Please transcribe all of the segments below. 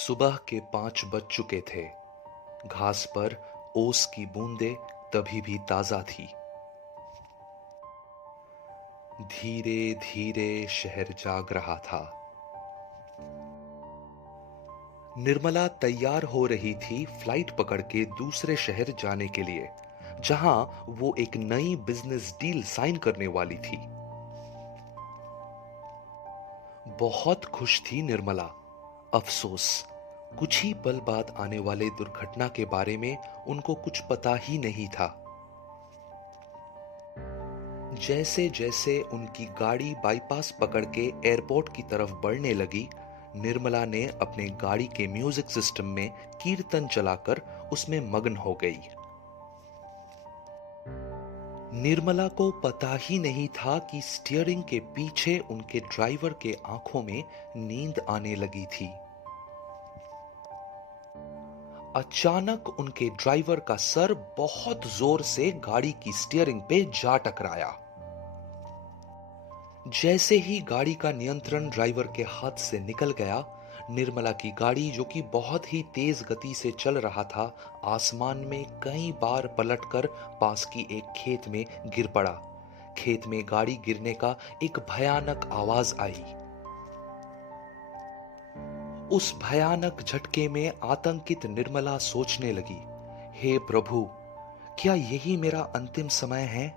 सुबह के 5 बज चुके थे। घास पर ओस की बूंदें तभी भी ताजा थी। धीरे धीरे शहर जाग रहा था। निर्मला तैयार हो रही थी फ्लाइट पकड़ के दूसरे शहर जाने के लिए, जहां वो एक नई बिजनेस डील साइन करने वाली थी। बहुत खुश थी निर्मला। अफसोस, कुछ ही पल बाद आने वाले दुर्घटना के बारे में उनको कुछ पता ही नहीं था। जैसे जैसे उनकी गाड़ी बाईपास पकड़ के एयरपोर्ट की तरफ बढ़ने लगी, निर्मला ने अपने गाड़ी के म्यूजिक सिस्टम में कीर्तन चलाकर उसमें मग्न हो गई। निर्मला को पता ही नहीं था कि स्टीयरिंग के पीछे उनके ड्राइवर के आंखों में नींद आने लगी थी। अचानक उनके ड्राइवर का सर बहुत जोर से गाड़ी की स्टीयरिंग पे जा टकराया। जैसे ही गाड़ी का नियंत्रण ड्राइवर के हाथ से निकल गया, निर्मला की गाड़ी, जो कि बहुत ही तेज गति से चल रहा था, आसमान में कई बार पलटकर पास की एक खेत में गिर पड़ा। खेत में गाड़ी गिरने का एक भयानक आवाज आई। उस भयानक झटके में आतंकित निर्मला सोचने लगी, हे प्रभु, क्या यही मेरा अंतिम समय है?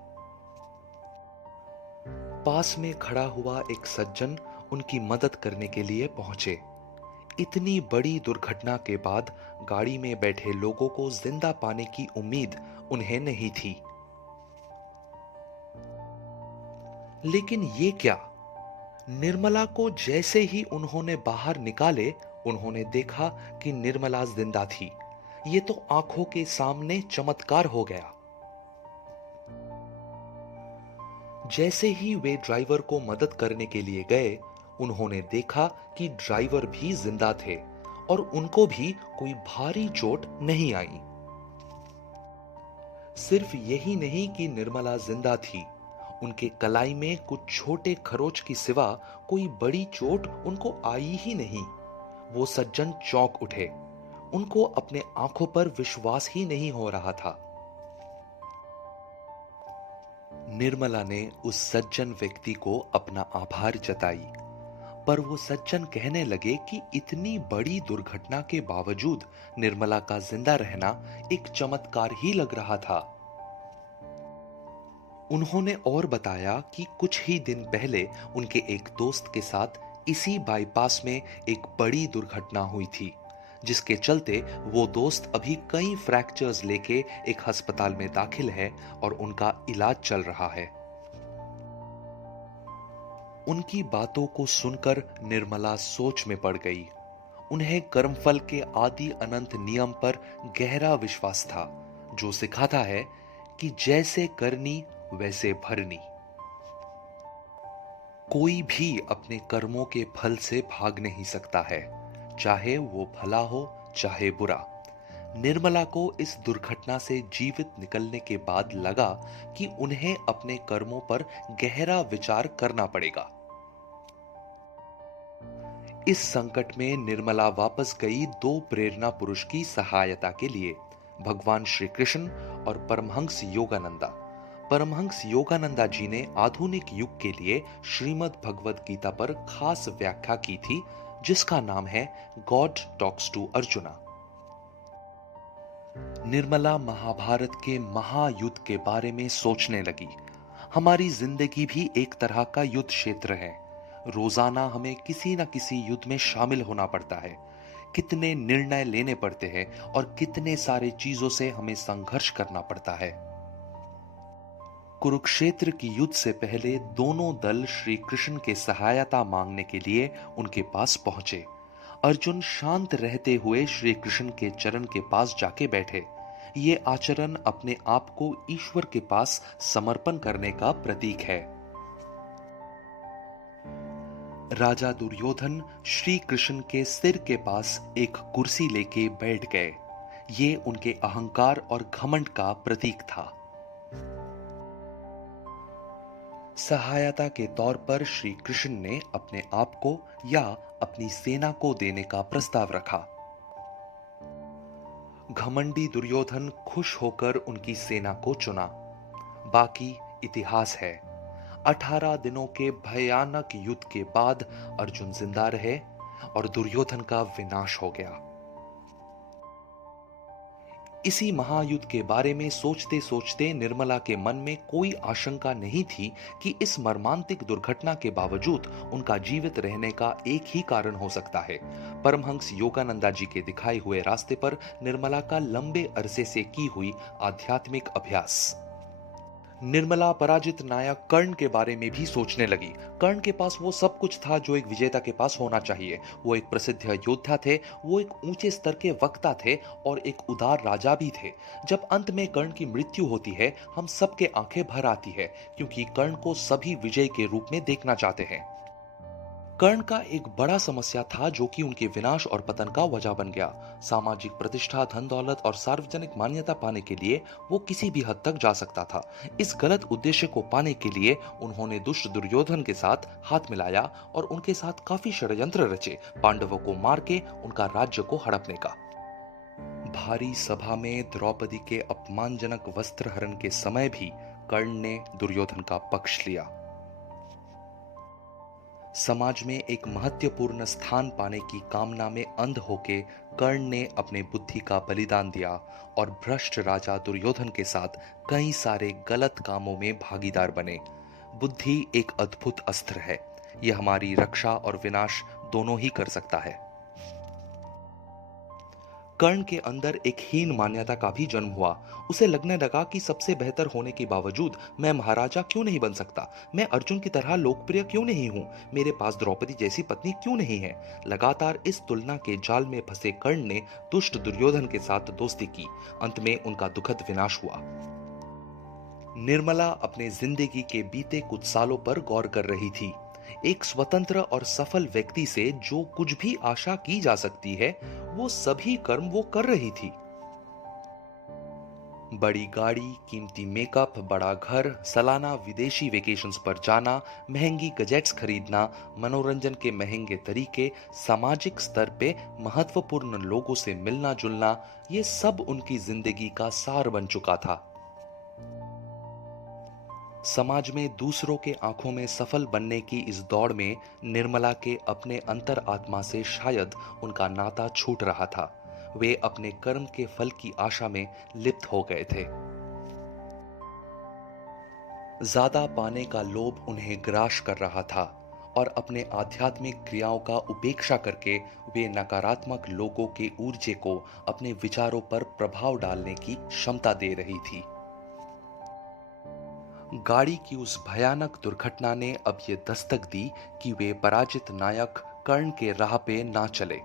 पास में खड़ा हुआ एक सज्जन उनकी मदद करने के लिए पहुंचे। इतनी बड़ी दुर्घटना के बाद गाड़ी में बैठे लोगों को जिंदा पाने की उम्मीद उन्हें नहीं थी। लेकिन ये क्या? निर्मला को जैसे ही उन्होंने बाहर निकाले, उन्होंने देखा कि निर्मला जिंदा थी। ये तो आंखों के सामने चमत्कार हो गया। जैसे ही वे ड्राइवर को मदद करने के लिए गए, उन्होंने देखा कि ड्राइवर भी जिंदा थे और उनको भी कोई भारी चोट नहीं आई। सिर्फ यही नहीं कि निर्मला जिंदा थी, उनके कलाई में कुछ छोटे खरोच की सिवा कोई बड़ी चोट उनको आई ही नहीं। वो सज्जन चौंक उठे। उनको अपने आंखों पर विश्वास ही नहीं हो रहा था। निर्मला ने उस सज्जन व्यक्ति को अपना आभार जताई, पर वो सज्जन कहने लगे कि इतनी बड़ी दुर्घटना के बावजूद निर्मला का जिंदा रहना एक चमत्कार ही लग रहा था। उन्होंने और बताया कि कुछ ही दिन पहले उनके एक दोस्त के साथ इसी बाईपास में एक बड़ी दुर्घटना हुई थी, जिसके चलते वो दोस्त अभी कई फ्रैक्चर्स लेके एक अस्पताल में दाखिल है और उनका इलाज चल रहा है। उनकी बातों को सुनकर निर्मला सोच में पड़ गई। उन्हें कर्मफल के आदि अनंत नियम पर गहरा विश्वास था, जो सिखाता है कि जैसे करनी वैसे भरनी। कोई भी अपने कर्मों के फल से भाग नहीं सकता है, चाहे वो भला हो चाहे बुरा। निर्मला को इस दुर्घटना से जीवित निकलने के बाद लगा कि उन्हें अपने कर्मों पर गहरा विचार करना पड़ेगा। इस संकट में निर्मला वापस गई दो प्रेरणा पुरुष की सहायता के लिए, भगवान श्री कृष्ण और परमहंस योगानंदा। परमहंस योगानंदा जी ने आधुनिक युग के लिए श्रीमद् भगवद गीता पर खास व्याख्या की थी, जिसका नाम है God talks to Arjuna. Nirmala Mahabharat के महायुद्ध के बारे में सोचने लगी। हमारी जिंदगी भी एक तरह का युद्ध क्षेत्र है। रोजाना हमें किसी न किसी युद्ध में शामिल होना पड़ता है। कितने निर्णय लेने पड़ते हैं और कितने सारे चीजों से हमें संघर्ष करना पड़ता है। कुरुक्षेत्र की युद्ध से पहले दोनों दल श्री कृष्ण के सहायता मांगने के लिए उनके पास पहुंचे। अर्जुन शांत रहते हुए श्री कृष्ण के चरण के पास जाके बैठे। ये आचरण अपने आप को ईश्वर के पास समर्पण करने का प्रतीक है। राजा दुर्योधन श्री कृष्ण के सिर के पास एक कुर्सी लेके बैठ गए। ये उनके अहंकार और घमंड का प्रतीक था। सहायता के तौर पर श्री कृष्ण ने अपने आप को या अपनी सेना को देने का प्रस्ताव रखा। घमंडी दुर्योधन खुश होकर उनकी सेना को चुना। बाकी इतिहास है। 18 दिनों के भयानक युद्ध के बाद अर्जुन जिंदा रहे और दुर्योधन का विनाश हो गया। इसी महायुद्ध के बारे में सोचते सोचते निर्मला के मन में कोई आशंका नहीं थी कि इस मर्मांतिक दुर्घटना के बावजूद उनका जीवित रहने का एक ही कारण हो सकता है, परमहंस योगानंदा जी के दिखाए हुए रास्ते पर निर्मला का लंबे अरसे से की हुई आध्यात्मिक अभ्यास। निर्मला पराजित नायक कर्ण के बारे में भी सोचने लगी। कर्ण के पास वो सब कुछ था जो एक विजेता के पास होना चाहिए। वो एक प्रसिद्ध योद्धा थे, वो एक ऊंचे स्तर के वक्ता थे और एक उदार राजा भी थे। जब अंत में कर्ण की मृत्यु होती है, हम सबके आंखें भर आती है, क्योंकि कर्ण को सभी विजय के रूप में देखना चाहते हैं। कर्ण का एक बड़ा समस्या था जो कि उनके विनाश और पतन का वजह बन गया। सामाजिक प्रतिष्ठा, धन दौलत और सार्वजनिक मान्यता पाने के लिए वो किसी भी हद तक जा सकता था। इस गलत उद्देश्य को पाने के लिए उन्होंने दुष्ट दुर्योधन के साथ हाथ मिलाया और उनके साथ काफी षड्यंत्र रचे, पांडवों को मार के उनका राज्य को हड़पने का। भारी सभा में द्रौपदी के अपमानजनक वस्त्र हरण के समय भी कर्ण ने दुर्योधन का पक्ष लिया। समाज में एक महत्वपूर्ण स्थान पाने की कामना में अंध होके कर्ण ने अपने बुद्धि का बलिदान दिया और भ्रष्ट राजा दुर्योधन के साथ कई सारे गलत कामों में भागीदार बने। बुद्धि एक अद्भुत अस्त्र है। यह हमारी रक्षा और विनाश दोनों ही कर सकता है। कर्ण के अंदर एक हीन मान्यता का भी जन्म हुआ। उसे लगने लगा कि सबसे बेहतर होने के बावजूद मैं महाराजा क्यों नहीं बन सकता, मैं अर्जुन की तरह लोकप्रिय क्यों नहीं हूं, मेरे पास द्रौपदी जैसी पत्नी क्यों नहीं है। लगातार इस तुलना के जाल में फंसे कर्ण ने दुष्ट दुर्योधन के साथ दोस्ती की। अंत में उनका दुखद विनाश हुआ। निर्मला अपने जिंदगी के बीते कुछ सालों पर गौर कर रही थी। एक स्वतंत्र और सफल व्यक्ति से जो कुछ भी आशा की जा सकती है, वो सभी कर्म वो कर रही थी। बड़ी गाड़ी, कीमती मेकअप, बड़ा घर, सालाना विदेशी वेकेशंस पर जाना, महंगी गैजेट्स खरीदना, मनोरंजन के महंगे तरीके, सामाजिक स्तर पे महत्वपूर्ण लोगों से मिलना जुलना, ये सब उनकी जिंदगी का सार बन चुका था। समाज में दूसरों के आंखों में सफल बनने की इस दौड़ में निर्मला के अपने अंतर आत्मा से शायद उनका नाता छूट रहा था। वे अपने कर्म के फल की आशा में लिप्त हो गए थे। ज्यादा पाने का लोभ उन्हें ग्रास कर रहा था और अपने आध्यात्मिक क्रियाओं का उपेक्षा करके वे नकारात्मक लोगों के ऊर्जे को अपने विचारों पर प्रभाव डालने की क्षमता दे रही थी। गाड़ी की उस भयानक दुर्घटना ने अब ये दस्तक दी कि वे पराजित नायक कर्ण के राह पे ना चले।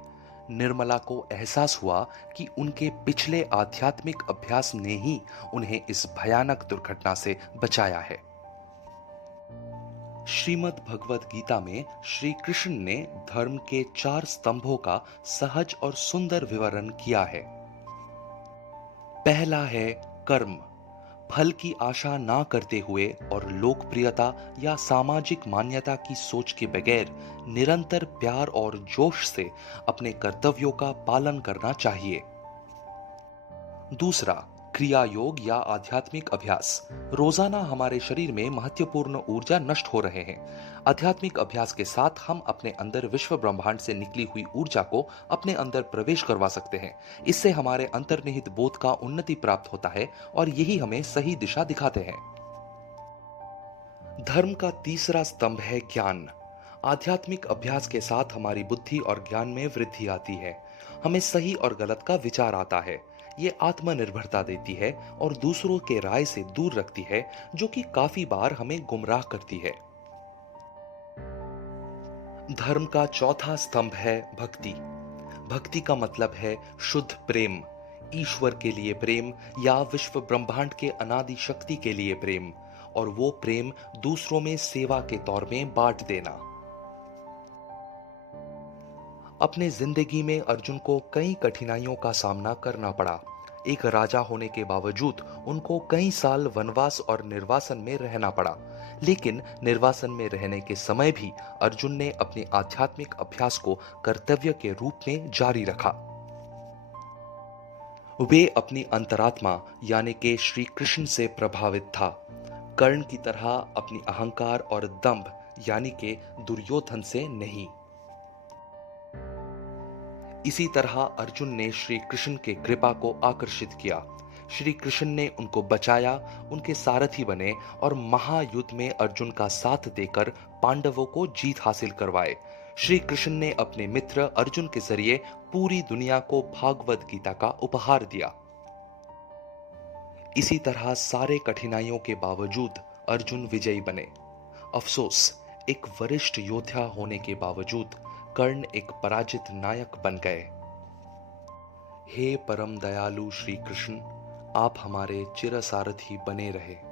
निर्मला को एहसास हुआ कि उनके पिछले आध्यात्मिक अभ्यास ने ही उन्हें इस भयानक दुर्घटना से बचाया है। श्रीमद् भगवत गीता में श्री कृष्ण ने धर्म के 4 स्तंभों का सहज और सुंदर विवरण किया है। पहला है कर्म, फल की आशा ना करते हुए और लोकप्रियता या सामाजिक मान्यता की सोच के बगैर निरंतर प्यार और जोश से अपने कर्तव्यों का पालन करना चाहिए। दूसरा, क्रिया योग या आध्यात्मिक अभ्यास। रोजाना हमारे शरीर में महत्वपूर्ण ऊर्जा नष्ट हो रहे हैं। आध्यात्मिक अभ्यास के साथ हम अपने अंदर विश्व ब्रह्मांड से निकली हुई ऊर्जा को अपने अंदर प्रवेश करवा सकते हैं। इससे हमारे अंतर्निहित बोध का उन्नति प्राप्त होता है और यही हमें सही दिशा दिखाते हैं। धर्म का तीसरा स्तंभ है ज्ञान। आध्यात्मिक अभ्यास के साथ हमारी बुद्धि और ज्ञान में वृद्धि आती है। हमें सही और गलत का विचार आता है। ये आत्मनिर्भरता देती है और दूसरों के राय से दूर रखती है, जो कि काफी बार हमें गुमराह करती है। धर्म का चौथा स्तंभ है भक्ति। भक्ति का मतलब है शुद्ध प्रेम, ईश्वर के लिए प्रेम या विश्व ब्रह्मांड के अनादि शक्ति के लिए प्रेम, और वो प्रेम दूसरों में सेवा के तौर में बांट देना। अपने जिंदगी में अर्जुन को कई कठिनाइयों का सामना करना पड़ा। एक राजा होने के बावजूद उनको कई साल वनवास और निर्वासन में रहना पड़ा, लेकिन निर्वासन में रहने के समय भी अर्जुन ने अपने आध्यात्मिक अभ्यास को कर्तव्य के रूप में जारी रखा। वे अपनी अंतरात्मा यानी कि श्री कृष्ण से प्रभावित था, कर्ण की तरह अपनी अहंकार और दंभ यानी कि दुर्योधन से नहीं। इसी तरह अर्जुन ने श्री कृष्ण के कृपा को आकर्षित किया। श्री कृष्ण ने उनको बचाया, उनके सारथी बने और महायुद्ध में अर्जुन का साथ देकर पांडवों को जीत हासिल करवाए। श्री कृष्ण ने अपने मित्र अर्जुन के जरिए पूरी दुनिया को भागवत गीता का उपहार दिया। इसी तरह सारे कठिनाइयों के बावजूद अर्जुन विजयी बने। अफसोस, एक वरिष्ठ योद्धा होने के बावजूद कर्ण एक पराजित नायक बन गए। हे परम दयालु श्री कृष्ण, आप हमारे चिरसारथी बने रहे।